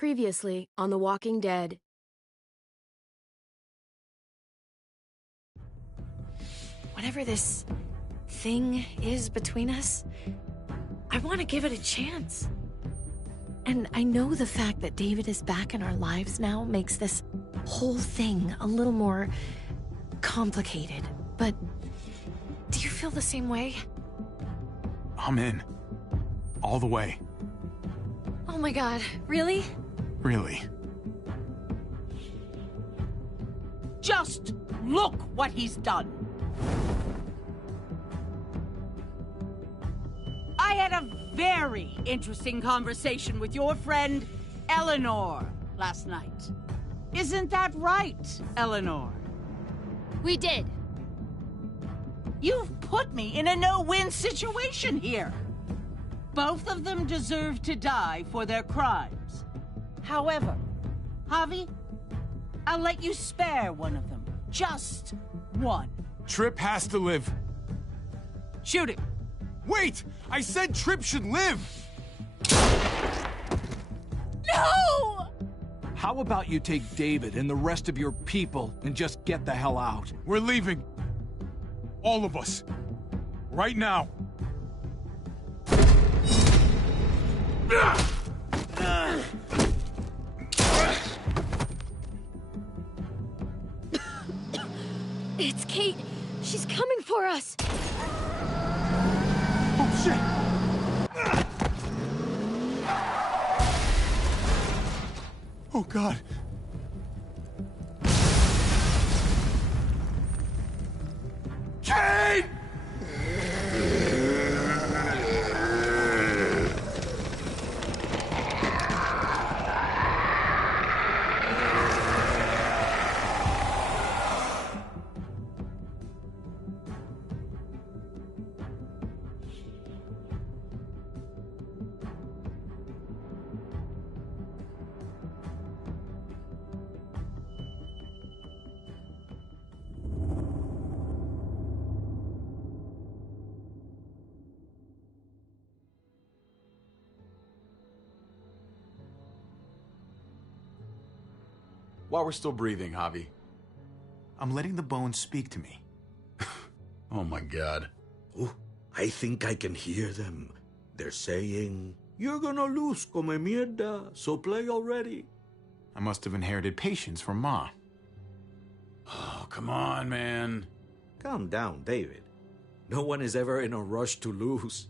Previously on The Walking Dead. Whatever this thing is between us, I want to give it a chance. And I know the fact that David is back in our lives now makes this whole thing a little more complicated. But do you feel the same way? I'm in. All the way. Oh my God, really? Really. Just look what he's done. I had a very interesting conversation with your friend Eleanor last night. Isn't that right, Eleanor? We did. You've put me in a no-win situation here. Both of them deserve to die for their crimes. However, Javi, I'll let you spare one of them. Just one. Tripp has to live. Shoot him. Wait! I said Tripp should live! No! How about you take David and the rest of your people and just get the hell out? We're leaving. All of us. Right now. It's Kate. She's coming for us. Oh, shit! Oh, God. Kate! While we're still breathing, Javi. I'm letting the bones speak to me. Oh my God. Oh, I think I can hear them. They're saying, "You're gonna lose, come mierda, so play already." I must have inherited patience from Ma. Oh, come on, man. Calm down, David. No one is ever in a rush to lose.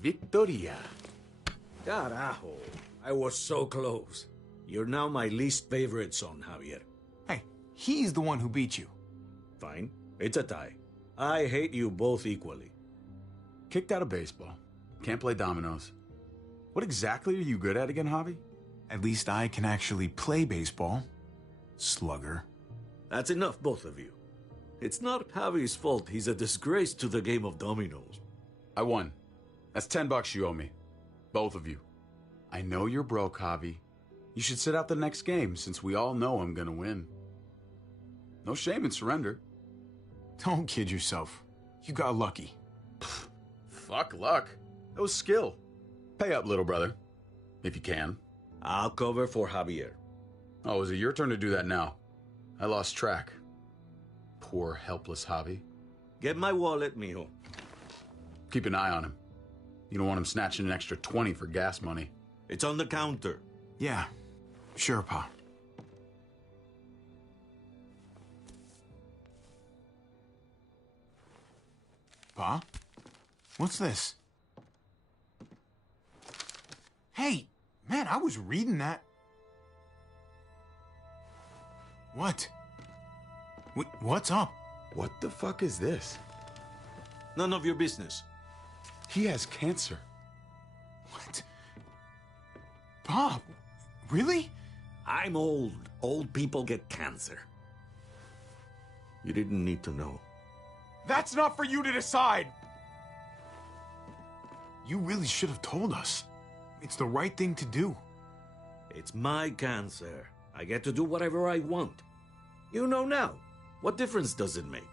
Victoria. Carajo, I was so close. You're now my least favorite son, Javier. Hey, he's the one who beat you. Fine, it's a tie. I hate you both equally. Kicked out of baseball. Can't play dominoes. What exactly are you good at again, Javi? At least I can actually play baseball. Slugger. That's enough, both of you. It's not Javi's fault he's a disgrace to the game of dominoes. I won. That's $10 you owe me. Both of you. I know you're broke, Javi. You should sit out the next game, since we all know I'm gonna win. No shame in surrender. Don't kid yourself. You got lucky. Fuck luck. That was skill. Pay up, little brother. If you can. I'll cover for Javier. Oh, is it your turn to do that now? I lost track. Poor, helpless Javi. Get my wallet, mijo. Keep an eye on him. You don't want him snatching an extra 20 for gas money. It's on the counter. Yeah, sure, Pa. Pa? What's this? Hey, man, I was reading that. What? What's up? What the fuck is this? None of your business. He has cancer. What? Pa, really? I'm old. Old people get cancer. You didn't need to know. That's not for you to decide! You really should have told us. It's the right thing to do. It's my cancer. I get to do whatever I want. You know now. What difference does it make?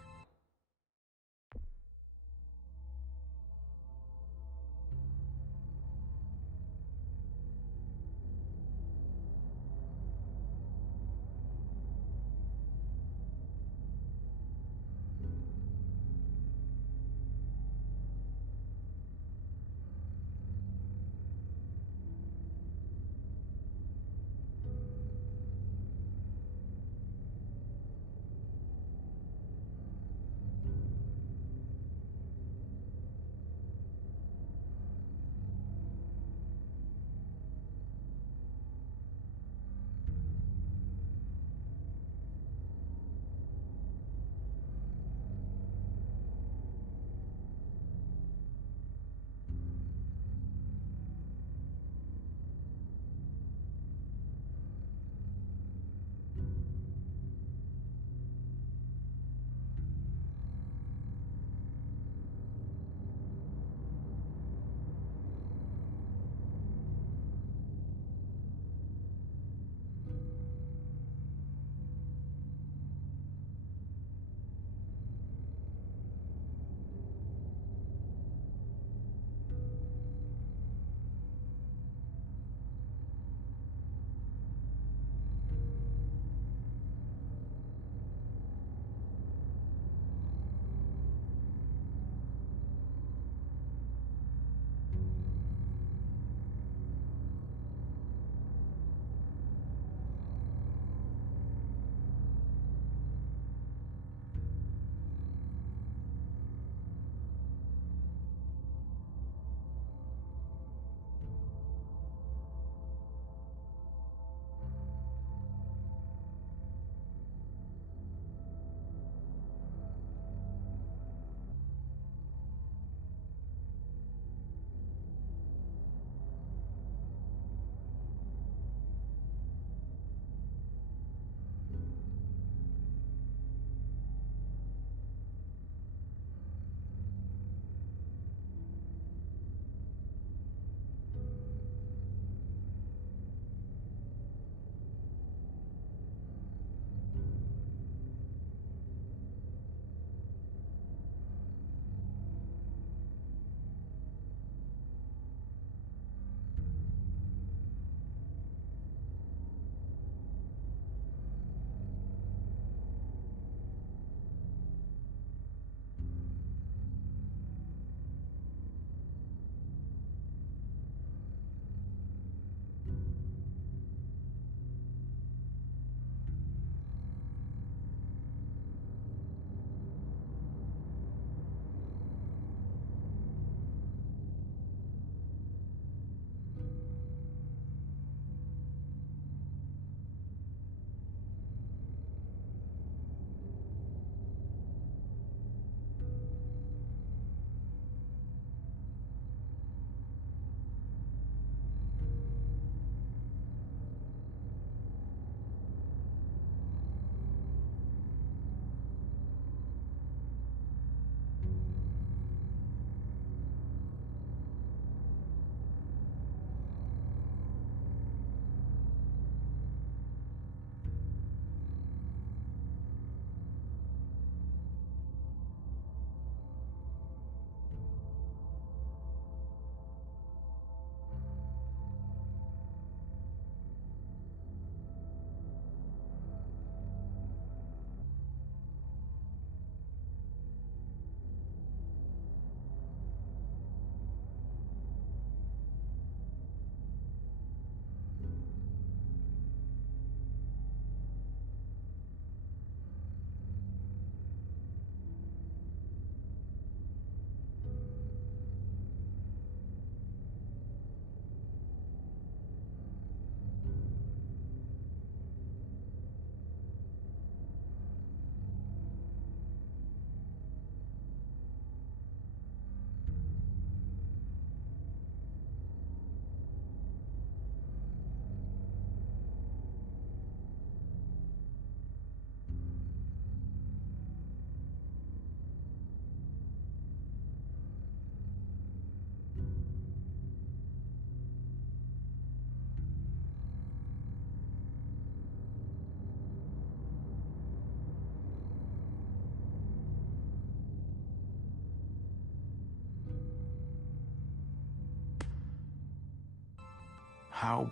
How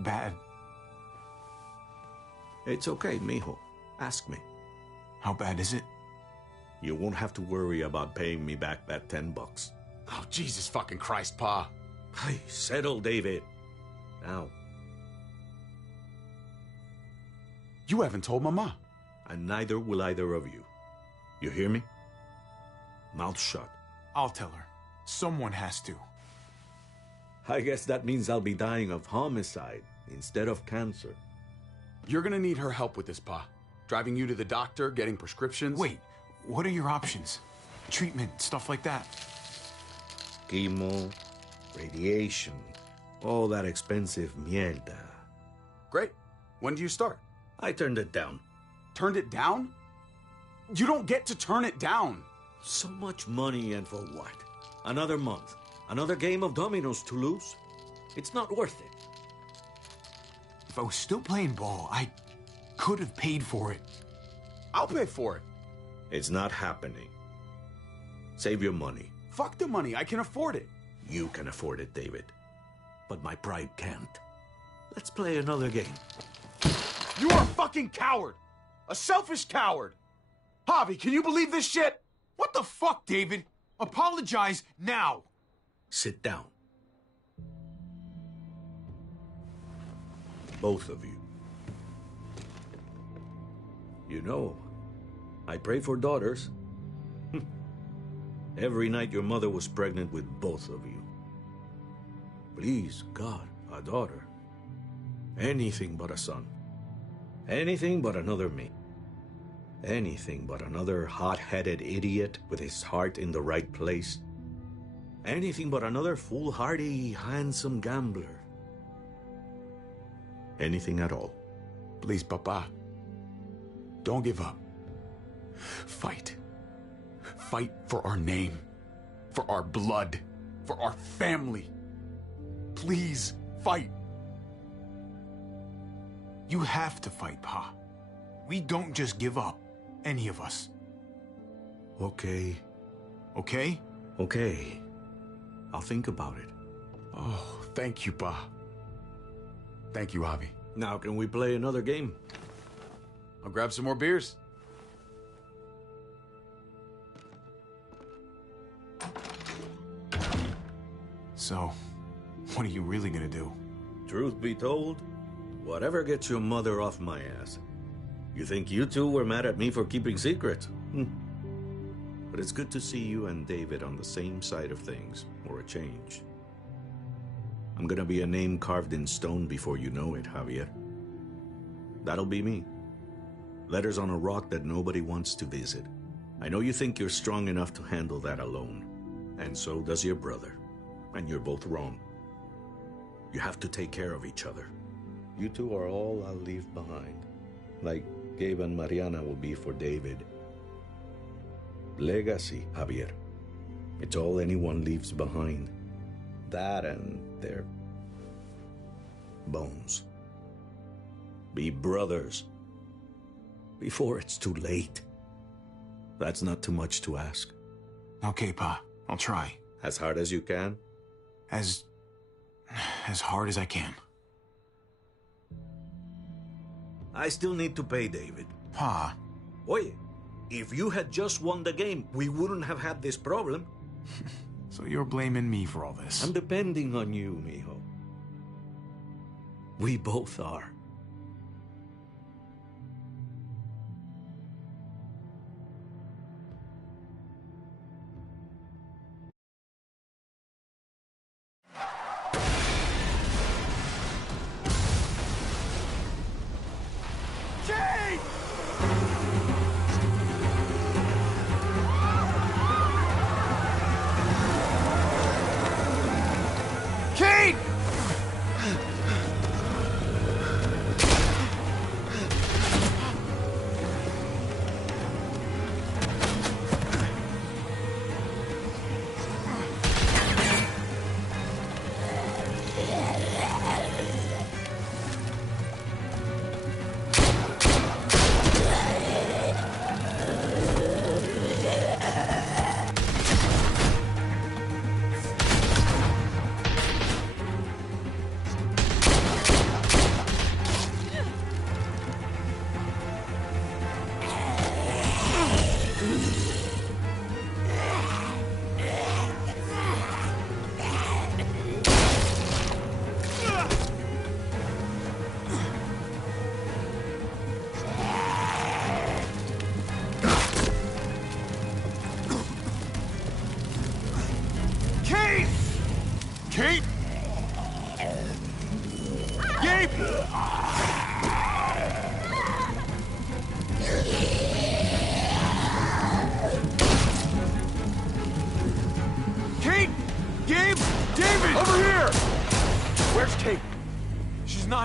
bad? It's okay, mijo. Ask me. How bad is it? You won't have to worry about paying me back that $10. Oh, Jesus fucking Christ, Pa. Hey, settle, David. Now. You haven't told Mama. And neither will either of you. You hear me? Mouth shut. I'll tell her. Someone has to. I guess that means I'll be dying of homicide instead of cancer. You're gonna need her help with this, Pa. Driving you to the doctor, getting prescriptions. Wait, what are your options? Treatment, stuff like that. Chemo, radiation, all that expensive mierda. Great. When do you start? I turned it down. Turned it down? You don't get to turn it down. So much money, and for what? Another month? Another game of dominoes to lose? It's not worth it. If I was still playing ball, I could have paid for it. I'll pay for it. It's not happening. Save your money. Fuck the money. I can afford it. You can afford it, David. But my pride can't. Let's play another game. You are a fucking coward. A selfish coward. Javi, can you believe this shit? What the fuck, David? Apologize now. Sit down. Both of you. You know, I pray for daughters. Every night your mother was pregnant with both of you. Please, God, a daughter. Anything but a son. Anything but another me. Anything but another hot-headed idiot with his heart in the right place. Anything but another foolhardy, handsome gambler. Anything at all. Please, Papa. Don't give up. Fight. Fight for our name. For our blood. For our family. Please, fight. You have to fight, Pa. We don't just give up. Any of us. Okay. Okay? Okay. I'll think about it. Oh, thank you, Pa. Thank you, Javi. Now, can we play another game? I'll grab some more beers. So, what are you really gonna do? Truth be told, whatever gets your mother off my ass. You think you two were mad at me for keeping secrets? But it's good to see you and David on the same side of things, or a change. I'm gonna be a name carved in stone before you know it, Javier. That'll be me. Letters on a rock that nobody wants to visit. I know you think you're strong enough to handle that alone. And so does your brother. And you're both wrong. You have to take care of each other. You two are all I'll leave behind. Like Gabe and Mariana will be for David. Legacy, Javier. It's all anyone leaves behind. That and their bones. Be brothers. Before it's too late. That's not too much to ask. Okay, Pa. I'll try. As hard as you can? As hard as I can. I still need to pay David. Pa. Oye, if you had just won the game, we wouldn't have had this problem. So you're blaming me for all this? I'm depending on you, mijo. We both are.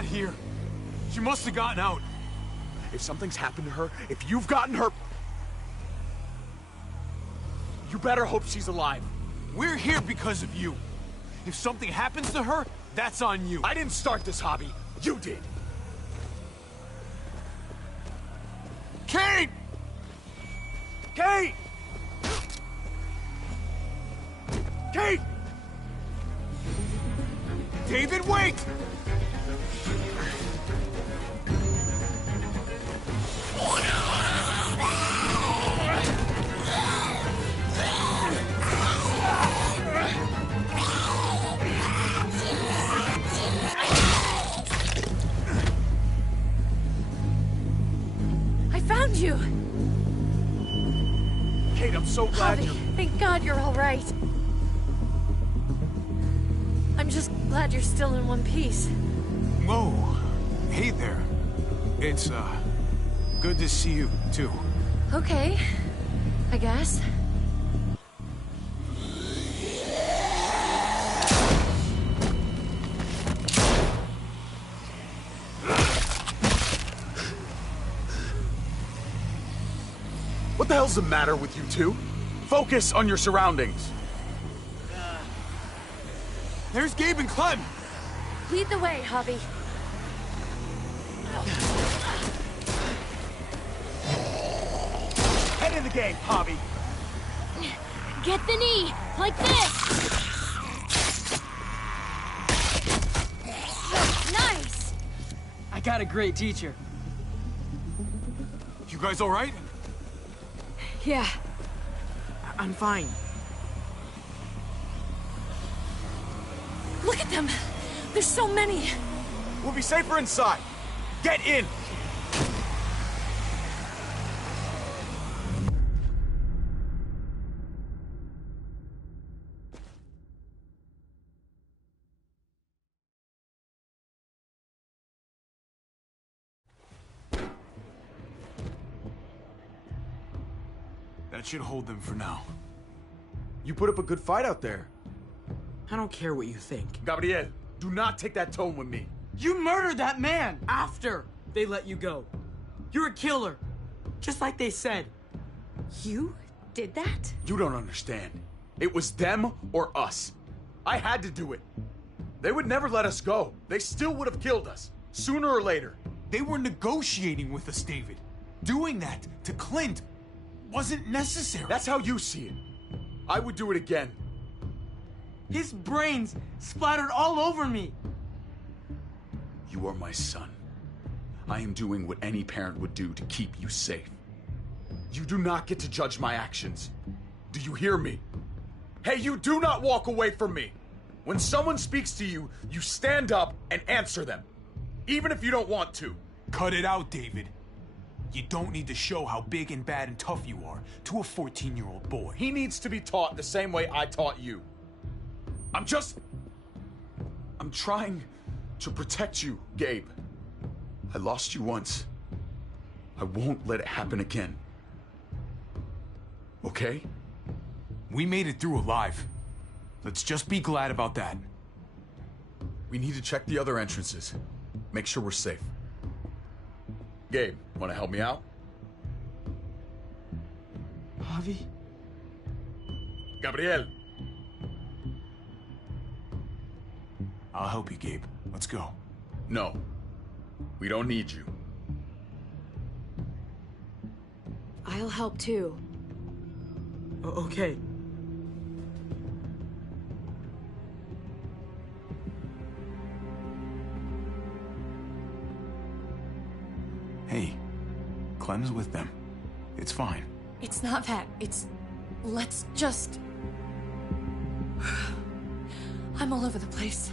not here. She must have gotten out. If something's happened to her, if you've gotten her... You better hope she's alive. We're here because of you. If something happens to her, that's on you. I didn't start this hobby. You did. Kate! Kate! Kate! David, wait! I found you! Kate, I'm so glad Javi, you're... thank God you're all right. I'm just glad you're still in one piece. Whoa. Hey there. It's, good to see you, too. Okay, I guess. What the hell's the matter with you two? Focus on your surroundings. There's Gabe and Clem! Lead the way, Javi. Head in the game, Javi. Get the knee! Like this! Nice! I got a great teacher. You guys all right? Yeah. I'm fine. Look at them! There's so many! We'll be safer inside. Get in! That should hold them for now. You put up a good fight out there. I don't care what you think. Gabriel, do not take that tone with me. You murdered that man after they let you go. You're a killer. Just like they said. You did that? You don't understand. It was them or us. I had to do it. They would never let us go. They still would have killed us, sooner or later. They were negotiating with us, David. Doing that to Clint wasn't necessary. That's how you see it. I would do it again. His brains splattered all over me. You are my son. I am doing what any parent would do to keep you safe. You do not get to judge my actions. Do you hear me? Hey, you do not walk away from me. When someone speaks to you, you stand up and answer them. Even if you don't want to. Cut it out, David. You don't need to show how big and bad and tough you are to a 14-year-old boy. He needs to be taught the same way I taught you. I'm trying to protect you, Gabe. I lost you once. I won't let it happen again. Okay? We made it through alive. Let's just be glad about that. We need to check the other entrances. Make sure we're safe. Gabe, want to help me out? Javi? Gabriel. I'll help you, Gabe. Let's go. No. We don't need you. I'll help too. Okay. Hey, Clem's with them. It's fine. It's not that. It's... Let's just... I'm all over the place.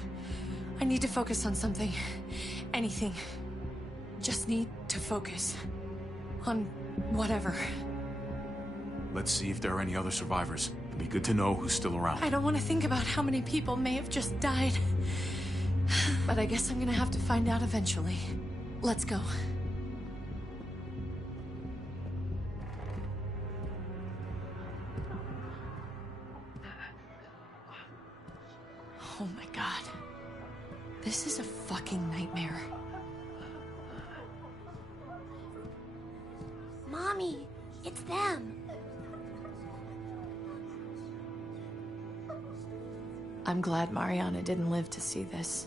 I need to focus on something. Anything. Just need to focus. On whatever. Let's see if there are any other survivors. It'd be good to know who's still around. I don't want to think about how many people may have just died. But I guess I'm gonna have to find out eventually. Let's go. Oh my god. This is a fucking nightmare. Mommy, it's them. I'm glad Mariana didn't live to see this.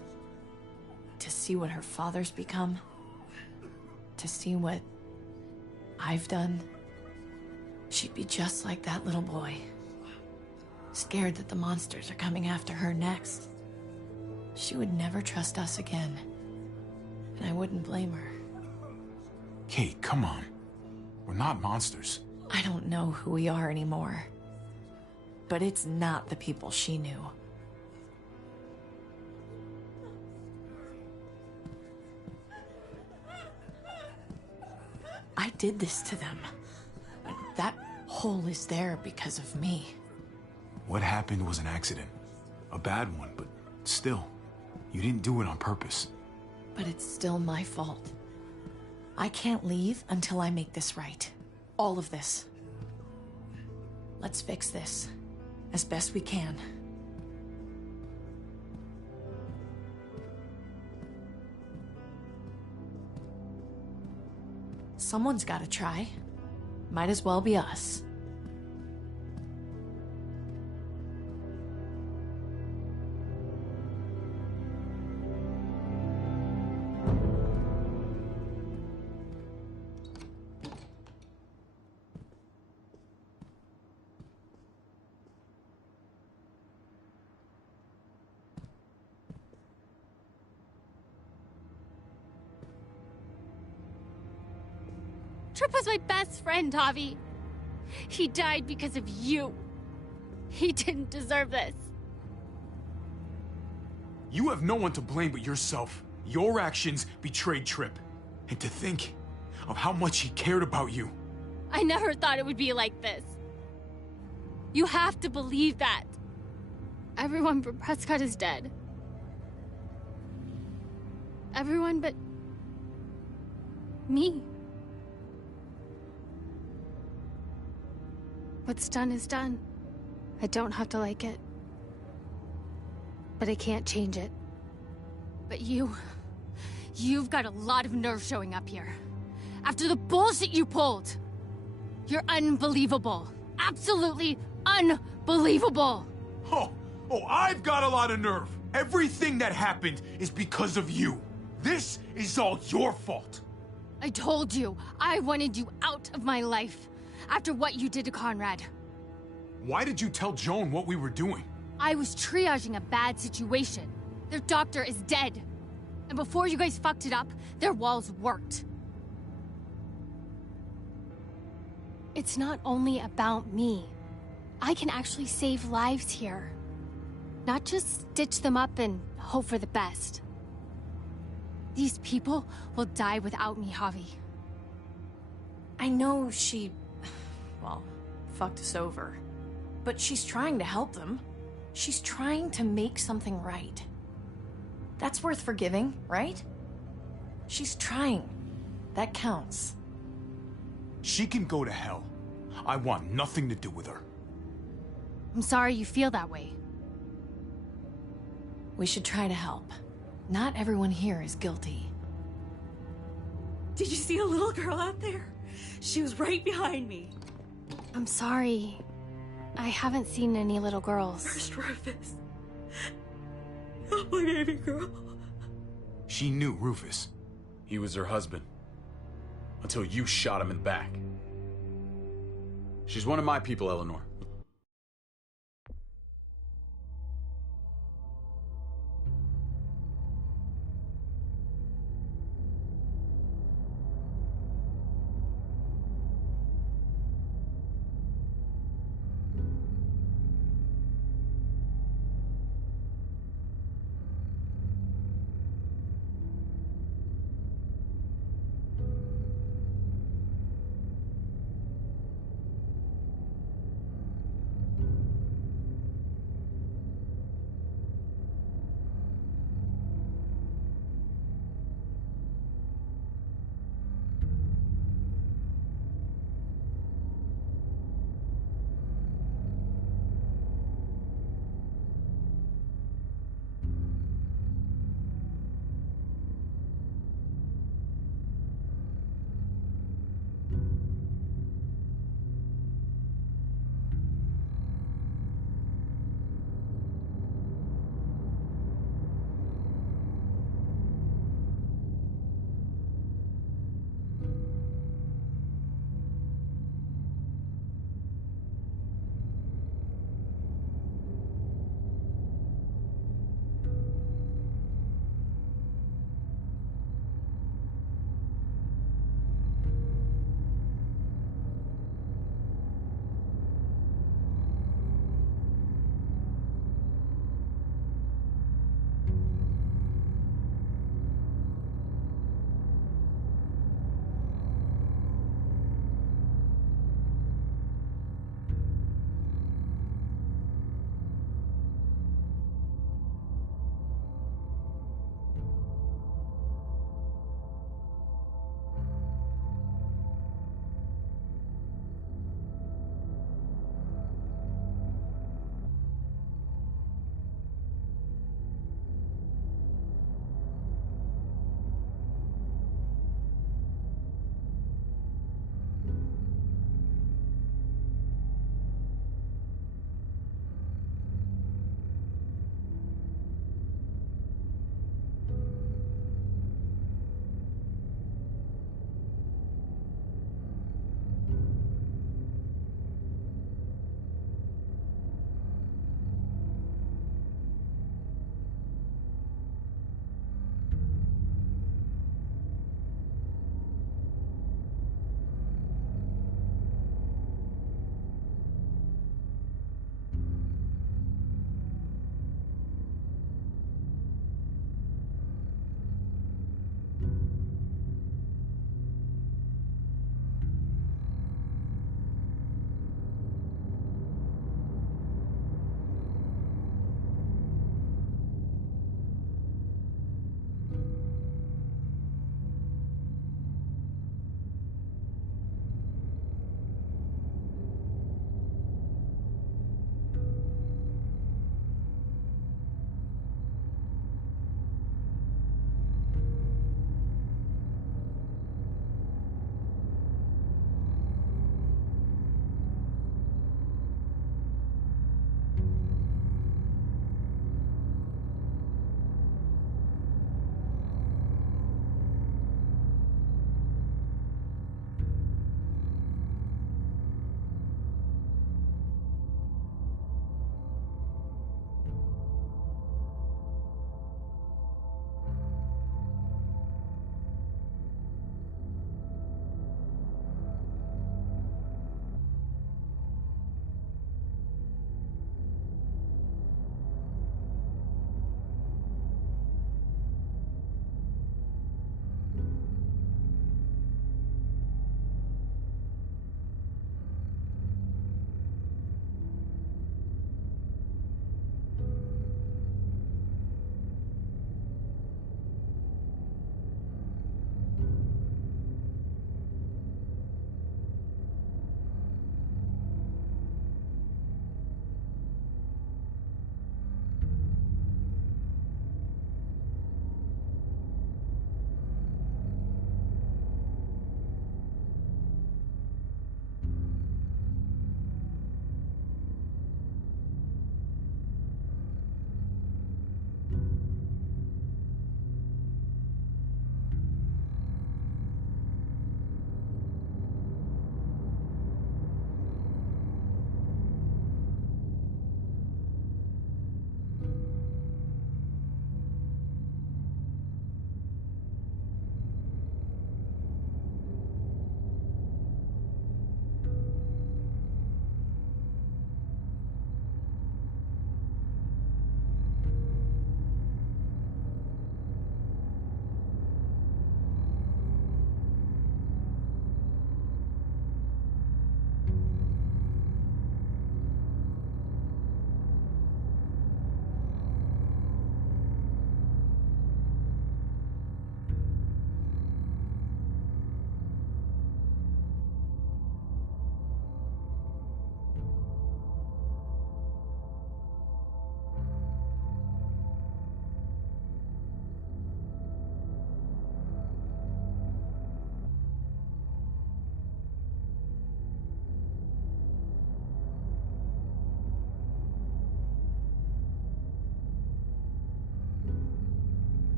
To see what her father's become. To see what I've done. She'd be just like that little boy. Scared that the monsters are coming after her next. She would never trust us again. And I wouldn't blame her. Kate, come on. We're not monsters. I don't know who we are anymore. But it's not the people she knew. I did this to them. That hole is there because of me. What happened was an accident. A bad one, but still. You didn't do it on purpose. But it's still my fault. I can't leave until I make this right. All of this. Let's fix this. As best we can. Someone's gotta try. Might as well be us. Trip was my best friend, Javi. He died because of you. He didn't deserve this. You have no one to blame but yourself. Your actions betrayed Trip. And to think of how much he cared about you. I never thought it would be like this. You have to believe that. Everyone but Prescott is dead. Everyone but me. What's done is done. I don't have to like it. But I can't change it. But you've got a lot of nerve showing up here. After the bullshit you pulled. You're unbelievable. Absolutely unbelievable. Oh, I've got a lot of nerve. Everything that happened is because of you. This is all your fault. I told you, I wanted you out of my life. After what you did to Conrad. Why did you tell Joan what we were doing? I was triaging a bad situation. Their doctor is dead. And before you guys fucked it up, their walls worked. It's not only about me. I can actually save lives here. Not just stitch them up and hope for the best. These people will die without me, Javi. I know she... well, fucked us over. But she's trying to help them. She's trying to make something right. That's worth forgiving, right? She's trying. That counts. She can go to hell. I want nothing to do with her. I'm sorry you feel that way. We should try to help. Not everyone here is guilty. Did you see a little girl out there? She was right behind me. I'm sorry. I haven't seen any little girls. First Rufus. Oh, my baby girl. She knew Rufus. He was her husband. Until you shot him in the back. She's one of my people, Eleanor.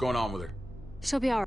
going on with her? She'll be all right.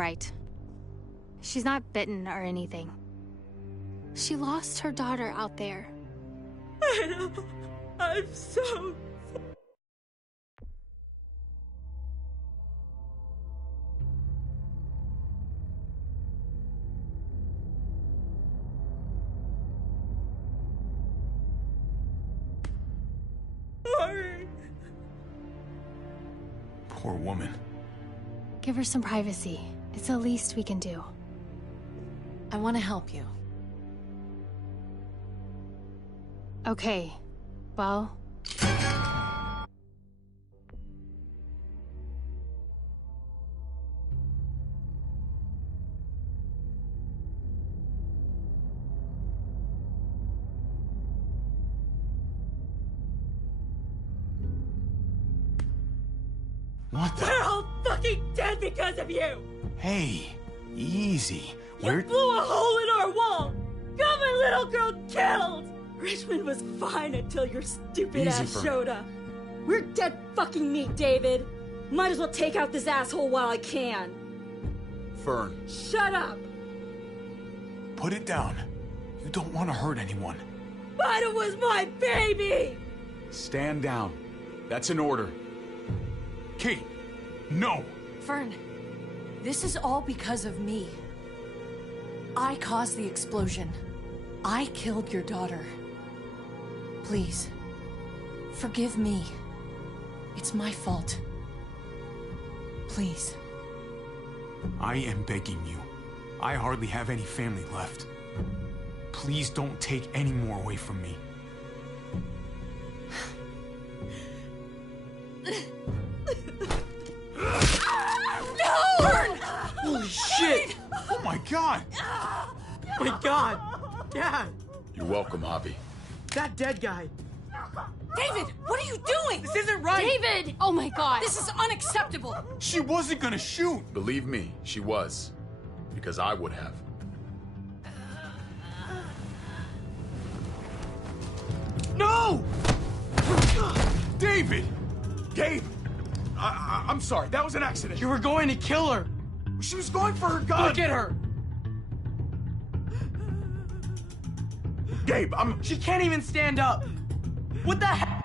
Right. She's not bitten or anything. She lost her daughter out there. I know. I'm so... sorry. Poor woman. Give her some privacy. It's the least we can do. I want to help you. Okay, well... What the? We're all fucking dead because of you! Hey, easy. You blew a hole in our wall! Got my little girl killed! Richmond was fine until your stupid Easy, ass Fern. showed up. We're dead fucking meat, David. Might as well take out this asshole while I can. Fern, Shut up! put it down. You don't want to hurt anyone. But it was my baby! Stand down. That's an order. Kate, no! Fern, this is all because of me. I caused the explosion. I killed your daughter. Please, forgive me. It's my fault. Please. I am begging you. I hardly have any family left. Please don't take any more away from me. No! Fern! Holy shit! Oh my god! My god! Dad! You're welcome, Javi. That dead guy! David, what are you doing? This isn't right! David! Oh my god! This is unacceptable! She wasn't gonna shoot! Believe me, she was. Because I would have. No! David! Gabe! I'm sorry, that was an accident. You were going to kill her! She was going for her gun! Look at her! Gabe, She can't even stand up! What the heck?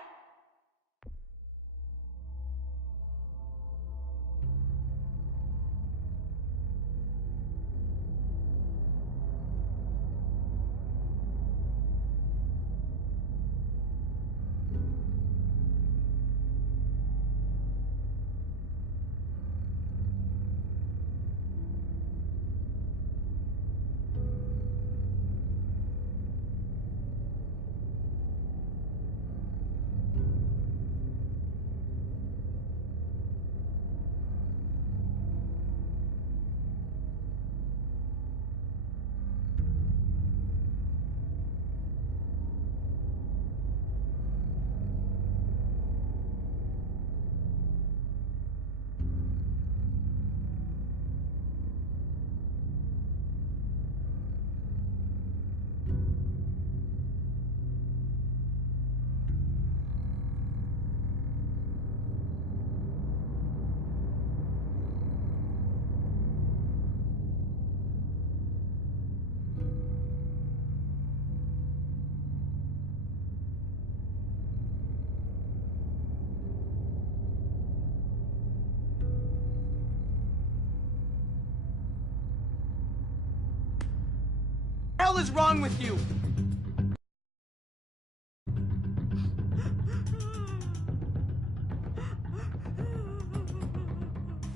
What the hell is wrong with you?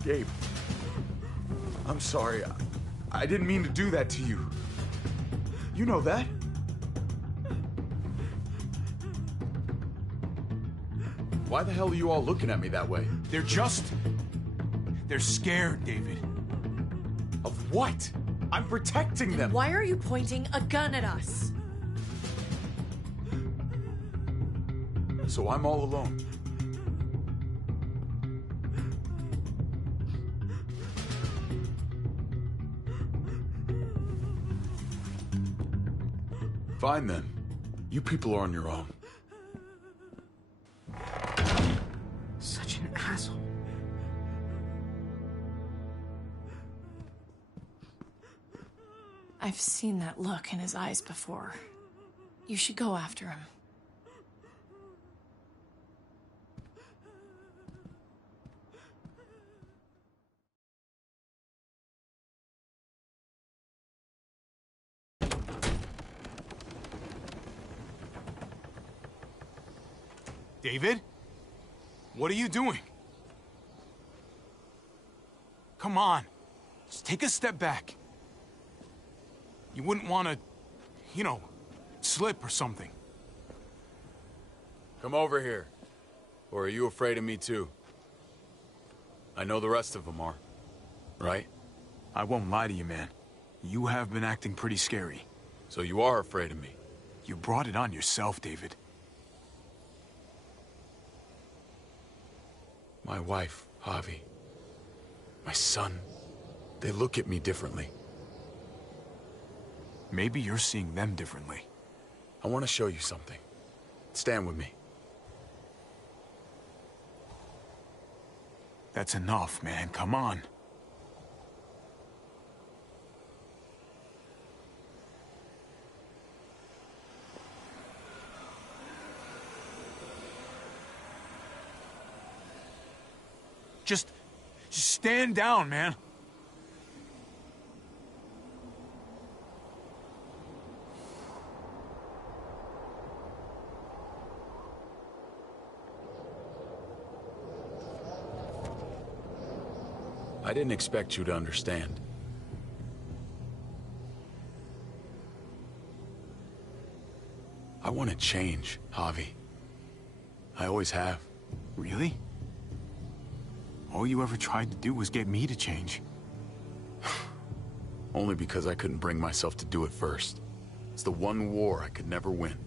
Gabe, I'm sorry. I didn't mean to do that to you. You know that. Why the hell are you all looking at me that way? They're scared, David. Of what? I'm protecting them. Why are you pointing a gun at us? So I'm all alone. Fine then. You people are on your own. Such an asshole. I've seen that look in his eyes before. You should go after him. David? What are you doing? Come on. Just take a step back. You wouldn't want to, slip or something. Come over here. Or are you afraid of me too? I know the rest of them are. Right? I won't lie to you, man. You have been acting pretty scary. So you are afraid of me? You brought it on yourself, David. My wife, Javi. My son. They look at me differently. Maybe you're seeing them differently. I want to show you something. Stand with me. That's enough, man. Come on. Just stand down, man. I didn't expect you to understand. I want to change, Javi. I always have. Really? All you ever tried to do was get me to change. Only because I couldn't bring myself to do it first. It's the one war I could never win.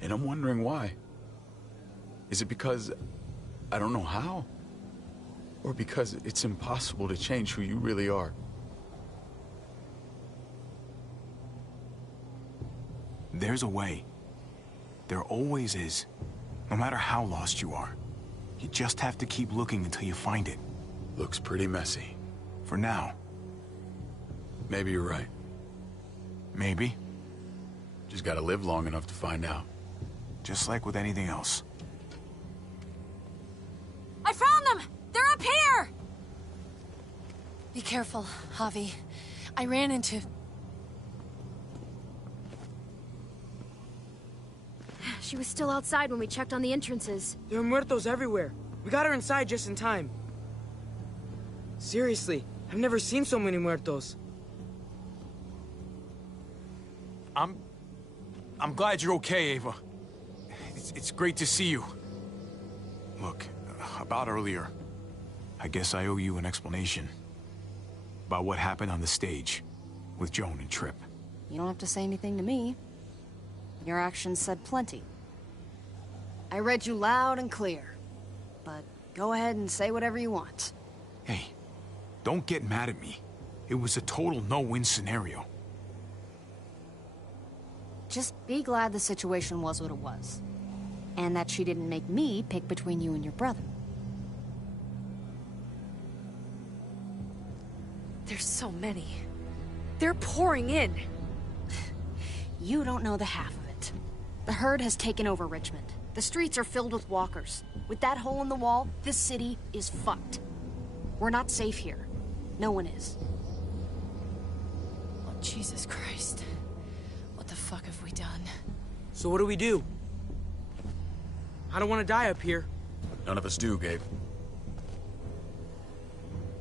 And I'm wondering why. Is it because I don't know how? Or because it's impossible to change who you really are? There's a way. There always is. No matter how lost you are. You just have to keep looking until you find it. Looks pretty messy. For now. Maybe you're right. Maybe. Just gotta live long enough to find out. Just like with anything else. I found them! They're up here! Be careful, Javi. I ran into... She was still outside when we checked on the entrances. There are muertos everywhere. We got her inside just in time. Seriously, I've never seen so many muertos. I'm glad you're okay, Ava. It's great to see you. Look, about earlier, I guess I owe you an explanation. About what happened on the stage with Joan and Tripp. You don't have to say anything to me. Your actions said plenty. I read you loud and clear. But go ahead and say whatever you want. Hey, don't get mad at me. It was a total no-win scenario. Just be glad the situation was what it was. And that she didn't make me pick between you and your brother. There's so many. They're pouring in. You don't know the half of it. The herd has taken over Richmond. The streets are filled with walkers. With that hole in the wall, this city is fucked. We're not safe here. No one is. Oh, Jesus Christ. What the fuck have we done? So what do? I don't want to die up here. None of us do, Gabe.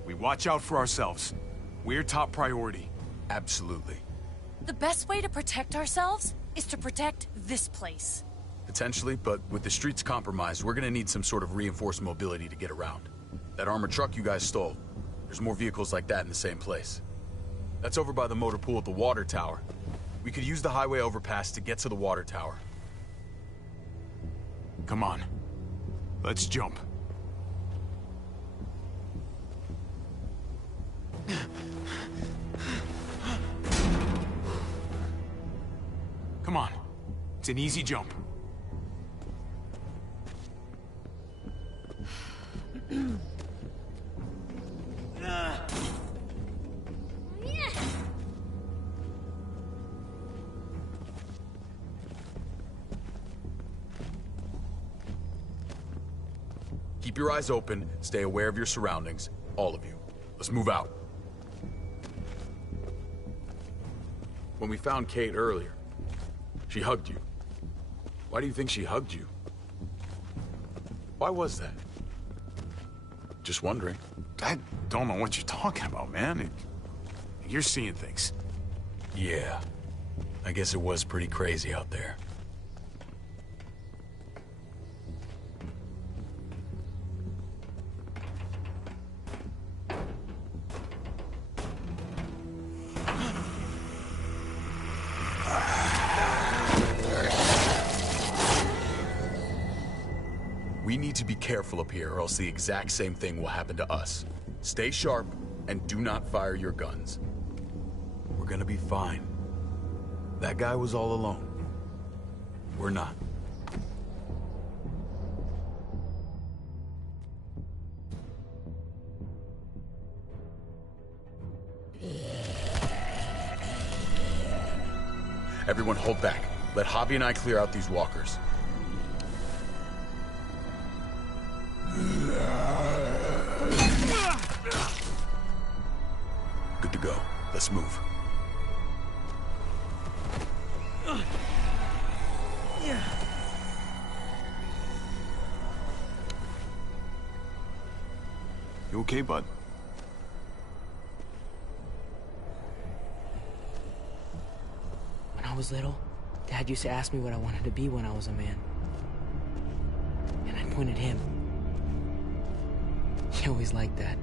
We watch out for ourselves. We're top priority. Absolutely. The best way to protect ourselves is to protect this place. Potentially, but with the streets compromised, we're gonna need some sort of reinforced mobility to get around. That armored truck you guys stole, there's more vehicles like that in the same place. That's over by the motor pool at the water tower. We could use the highway overpass to get to the water tower. Come on. Let's jump. Come on. It's an easy jump. Keep your eyes open, stay aware of your surroundings, all of you. Let's move out. When we found Kate earlier, she hugged you. Why do you think she hugged you? Why was that? Just wondering. I don't know what you're talking about, man. You're seeing things. Yeah. I guess it was pretty crazy out there. We need to be careful up here, or else the exact same thing will happen to us. Stay sharp, and do not fire your guns. We're gonna be fine. That guy was all alone. We're not. Everyone hold back. Let Javi and I clear out these walkers. Good to go. Let's move. You okay, bud? When I was little, Dad used to ask me what I wanted to be when I was a man. And I'd point at him. He always liked that.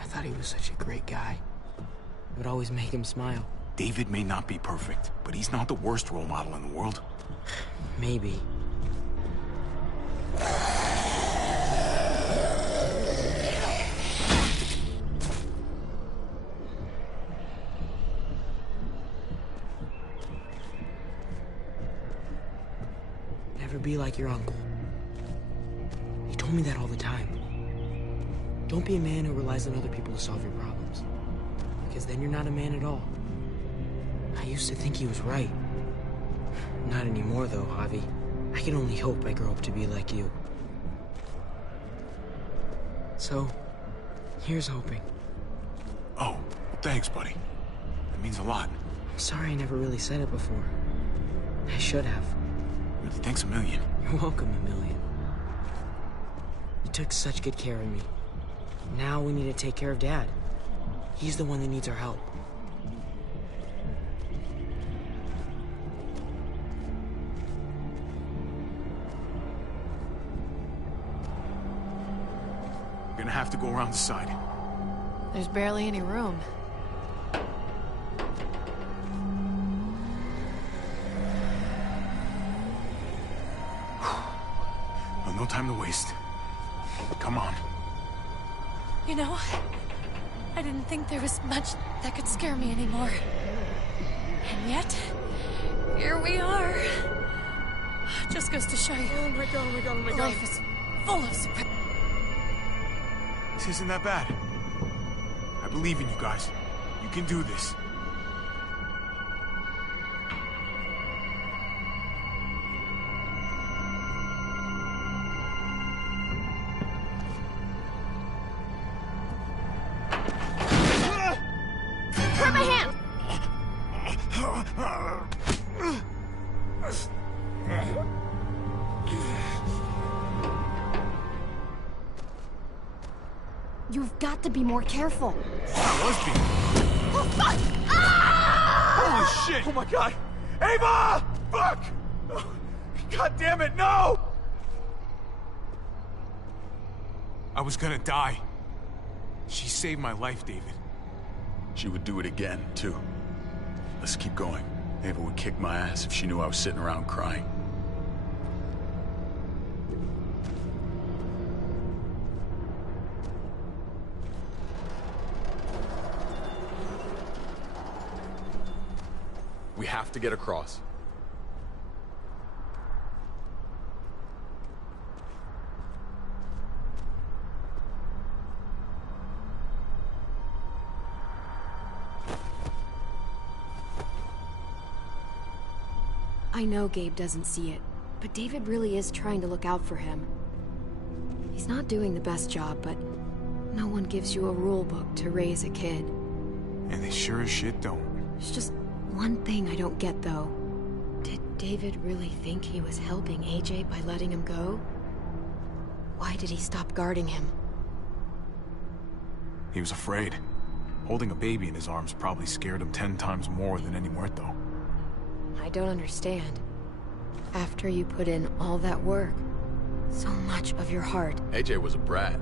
I thought he was such a great guy. It would always make him smile. David may not be perfect, but he's not the worst role model in the world. Maybe. Never be like your uncle. He told me that all the time. Don't be a man who relies on other people to solve your problems. Because then you're not a man at all. I used to think he was right. Not anymore, though, Javi. I can only hope I grow up to be like you. So, here's hoping. Oh, thanks, buddy. That means a lot. I'm sorry I never really said it before. I should have. Really, thanks a million. You're welcome, a million. You took such good care of me. Now we need to take care of Dad. He's the one that needs our help. We're gonna have to go around the side. There's barely any room. Well, no time to waste. Come on. You know, I didn't think there was much that could scare me anymore. And yet, here we are. Just goes to show you. Oh my god, oh my god, oh my god. Life is full of surprises. This isn't that bad. I believe in you guys. You can do this. Grab my hand! You've got to be more careful. I was being... Oh, fuck! Ah! Holy shit! Oh my god! Ava! Fuck! Oh, god damn it, no! I was gonna die. She saved my life, David. She would do it again, too. Let's keep going. Ava would kick my ass if she knew I was sitting around crying. We have to get across. I know Gabe doesn't see it, but David really is trying to look out for him. He's not doing the best job, but no one gives you a rule book to raise a kid. And they sure as shit don't. There's just one thing I don't get, though. Did David really think he was helping AJ by letting him go? Why did he stop guarding him? He was afraid. Holding a baby in his arms probably scared him 10 times more than any muerto. I don't understand. After you put in all that work, so much of your heart... AJ was a brat.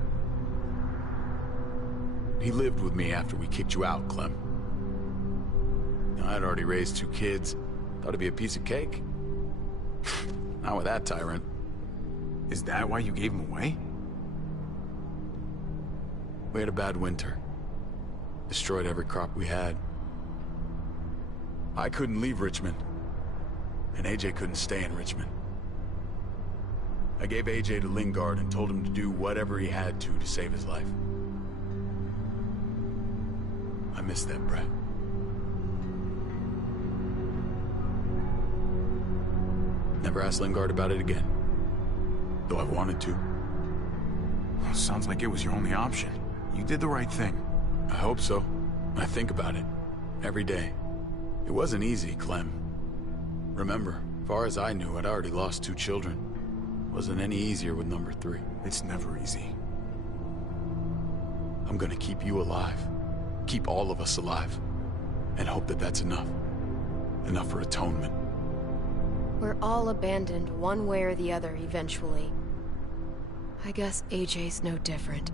He lived with me after we kicked you out, Clem. I'd already raised 2 kids. Thought it'd be a piece of cake. Not with that tyrant. Is that why you gave him away? We had a bad winter. Destroyed every crop we had. I couldn't leave Richmond. And AJ couldn't stay in Richmond. I gave AJ to Lingard and told him to do whatever he had to save his life. I miss that brat. Never asked Lingard about it again. Though I wanted to. Well, sounds like it was your only option. You did the right thing. I hope so. I think about it. Every day. It wasn't easy, Clem. Remember, far as I knew, I'd already lost 2 children. Wasn't any easier with number 3. It's never easy. I'm gonna keep you alive. Keep all of us alive. And hope that that's enough. Enough for atonement. We're all abandoned one way or the other eventually. I guess AJ's no different.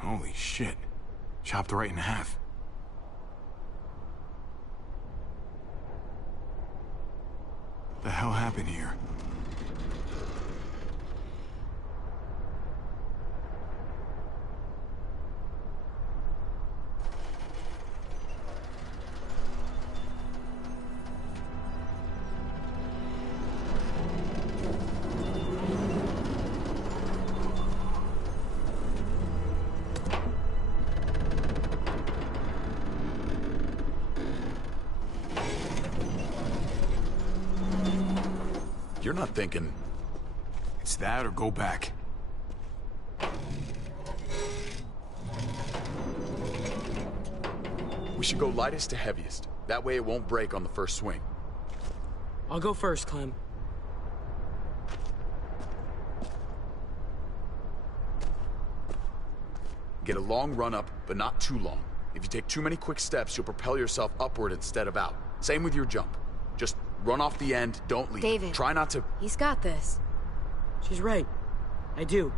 Holy shit. Chopped right in half. The hell happened here? You're not thinking... It's that or go back. We should go lightest to heaviest. That way it won't break on the first swing. I'll go first, Clem. Get a long run up, but not too long. If you take too many quick steps, you'll propel yourself upward instead of out. Same with your jump. Just run off the end, don't leave. David. Try not to... He's got this. She's right. I do.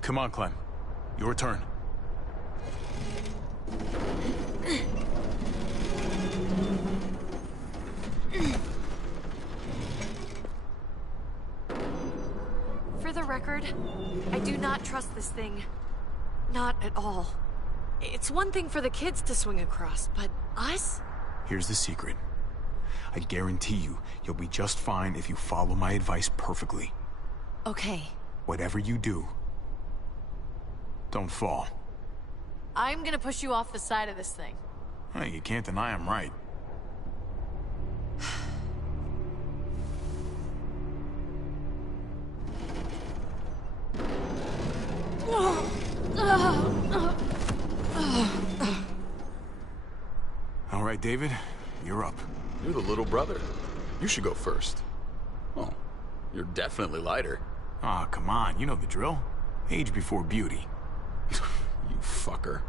Come on, Clem. Your turn. For the record, I do not trust this thing. Not at all. It's one thing for the kids to swing across, but us? Here's the secret. I guarantee you'll be just fine if you follow my advice perfectly. Okay. Whatever you do, don't fall. I'm gonna push you off the side of this thing. Hey, you can't deny I'm right. All right, David, you're up. You're the little brother. You should go first. Oh, you're definitely lighter. Aw, come on, you know the drill. Age before beauty. You fucker.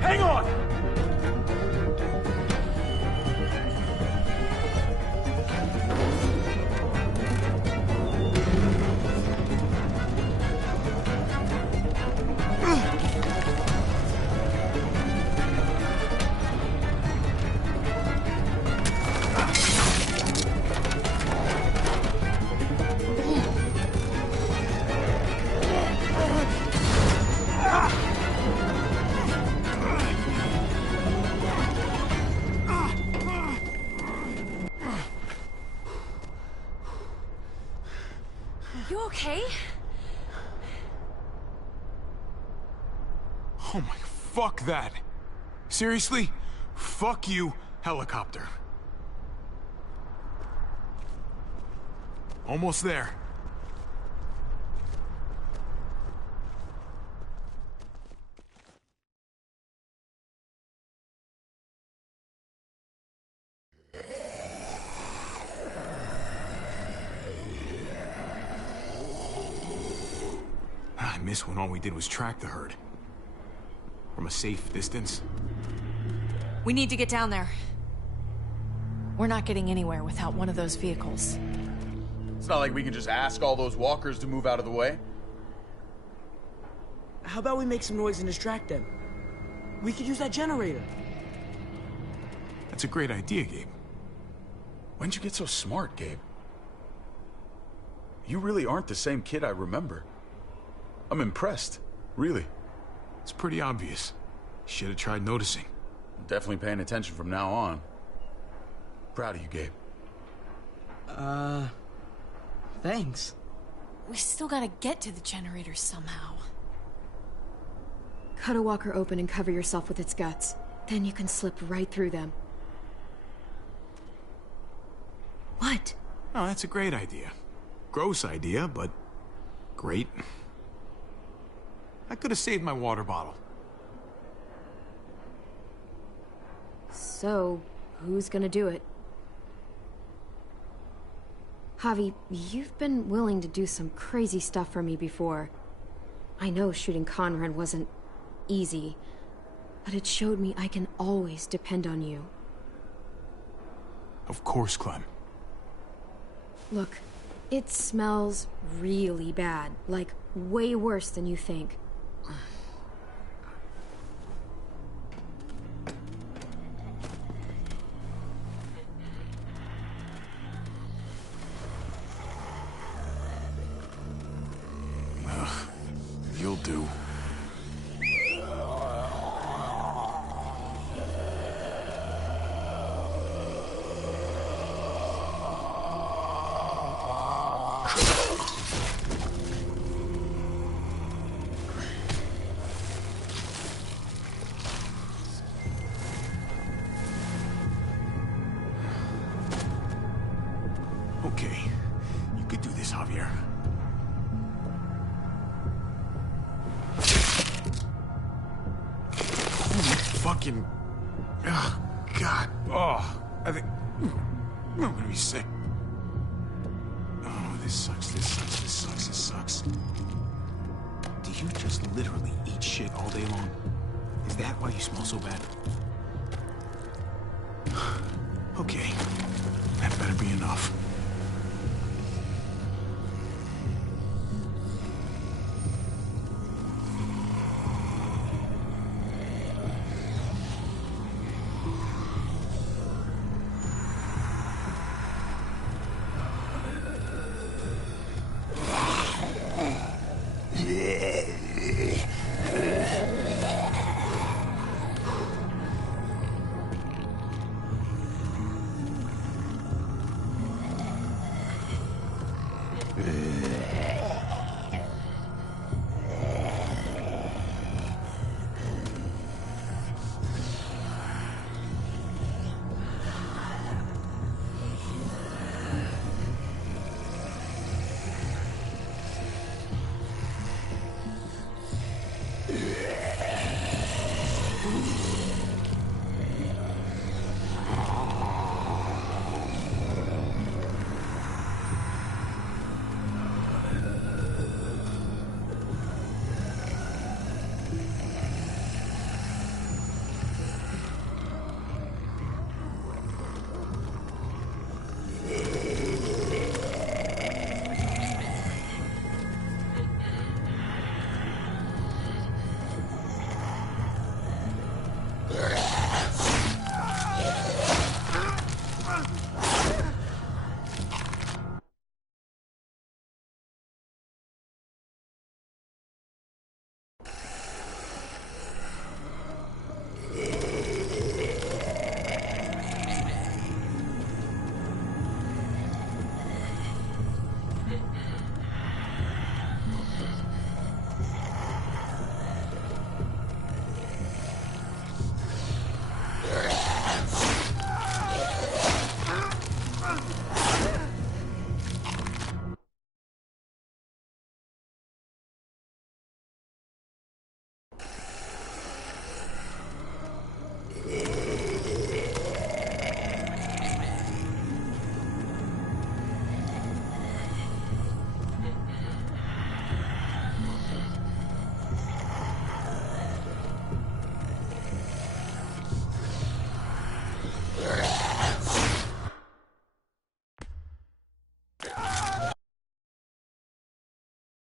Hang on! You okay? Oh my, fuck that. Seriously? Fuck you, helicopter. Almost there. I miss when all we did was track the herd. From a safe distance. We need to get down there. We're not getting anywhere without one of those vehicles. It's not like we can just ask all those walkers to move out of the way. How about we make some noise and distract them? We could use that generator. That's a great idea, Gabe. When'd you get so smart, Gabe? You really aren't the same kid I remember. I'm impressed, really. It's pretty obvious. Should have tried noticing. I'm definitely paying attention from now on. Proud of you, Gabe. Thanks. We still gotta get to the generator somehow. Cut a walker open and cover yourself with its guts. Then you can slip right through them. What? Oh, that's a great idea. Gross idea, but great. I could have saved my water bottle. So, who's gonna do it? Javi, you've been willing to do some crazy stuff for me before. I know shooting Conrad wasn't easy, but it showed me I can always depend on you. Of course, Clem. Look, it smells really bad, like way worse than you think. You'll do. Okay, you could do this, Javier. Fucking... Oh, God. Oh, I think... I'm gonna be sick. Oh, this sucks, this sucks, this sucks, this sucks. Do you just literally eat shit all day long? Is that why you smell so bad? Okay, that better be enough.